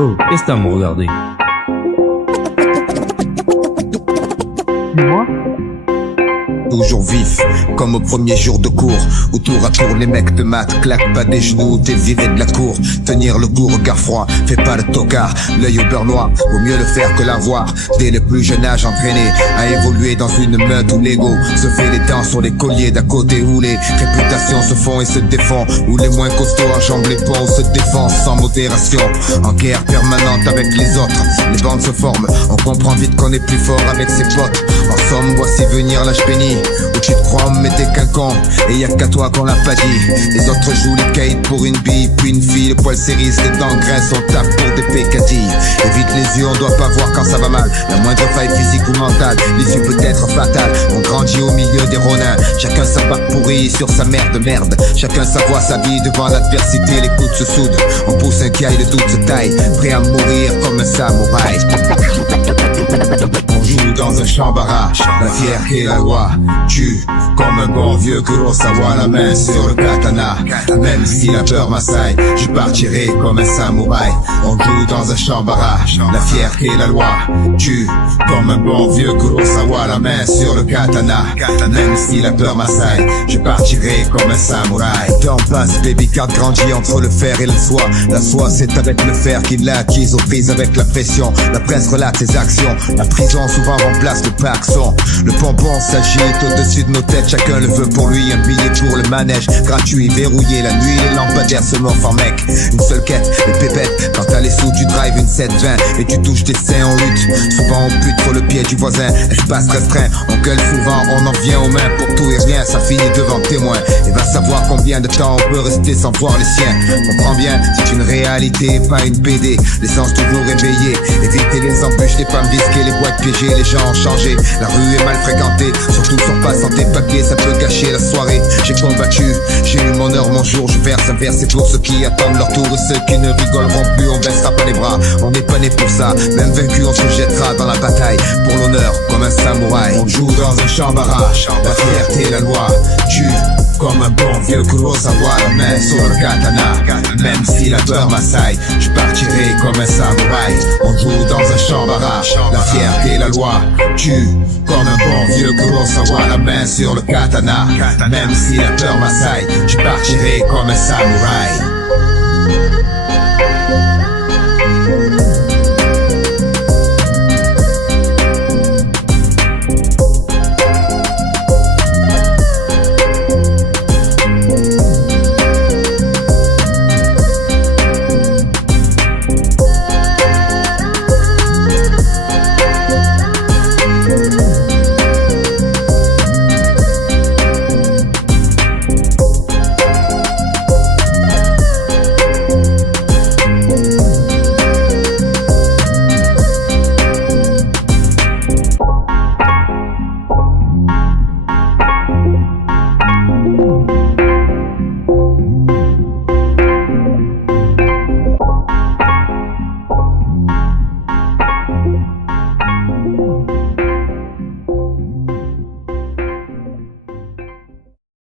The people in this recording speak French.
Oh, qu'est-ce que t'as à me regarder? Dis-moi. Toujours vif, comme au premier jour de cours, où tour à tour les mecs te matent, claquent pas des genoux, t'es viré de la cour. Tenir le coup, regard froid, fais pas le tocard, l'œil au beurre noir, vaut mieux le faire que l'avoir. Dès le plus jeune âge entraîné, à évoluer dans une meute où l'ego se fait les dents sur les colliers d'à côté, où les réputations se font et se défendent, où les moins costauds enjambent les ponts, se défendent sans modération, en guerre permanente avec les autres. Les bandes se forment, on comprend vite qu'on est plus fort avec ses potes. En somme, voici venir l'âge béni, où tu te crois mais t'es qu'un con, et y'a qu'à toi qu'on l'a pas dit. Les autres jouent les caïds pour une bille, puis une fille, le poil s'érisse, les dents graissent, on tape pour des pécadilles. Évite les yeux, on doit pas voir quand ça va mal, la moindre faille physique ou mentale, l'issue peut être fatale. On grandit au milieu des ronins, chacun sa barque pourrie sur sa mère de merde. Chacun sa voix, sa vie devant l'adversité, les coudes se soudent. On pousse un caille, le doute se taille, prêt à mourir comme un samouraï. On joue dans un champ barrage, la fierté et la loi tue comme un bon vieux Kurosawa, la main sur le katana. Même si la peur m'assaille, je partirai comme un samouraï. On joue dans un champ barrage, la fierté et la loi tue comme un bon vieux Kurosawa, la main sur le katana. Même si la peur m'assaille, je partirai comme un samouraï. Temps passe, baby card grandit entre le fer et le soie. La soie c'est avec le fer qu'il l'a acquise aux prises avec la pression. La presse relate ses actions, la prison souvent remplace le paxon. Le pompon s'agite au-dessus de nos têtes, chacun le veut pour lui. Un billet pour le manège, gratuit, verrouillé. La nuit, les lampadaires se morfent en mec. Une seule quête, les pépettes. Quand t'as les sous, tu drives une 720 et tu touches tes seins en lutte. Souvent on pute pour le pied du voisin, espace restreint. On gueule souvent, on en vient aux mains. Pour tout et rien, ça finit devant témoin. Et va savoir combien de temps on peut rester sans voir les siens. Comprends bien, c'est une réalité, pas une BD. L'essence toujours éveillée, éviter les embûches, les femmes disquées, les boîtes piégées. Les gens ont changé, la rue est mal fréquentée, surtout sur pas sans tes papiers, ça peut gâcher la soirée. J'ai combattu, j'ai eu mon heure, mon jour, je verse un verre, c'est pour ceux qui attendent leur tour et ceux qui ne rigoleront plus, on baissera pas les bras, on n'est pas né pour ça, même vaincu on se jettera dans la bataille, pour l'honneur, comme un samouraï. On joue dans un champ barrage, la fierté et la loi tue comme un bon vieux Kurosawa, la main sur le katana. Même si la peur m'assaille, je partirai comme un samouraï. On joue dans un champ barrage, la fierté et la loi tue comme un bon vieux Kurosawa, la main sur le katana. Même si la peur m'assaille, je partirai comme un samouraï.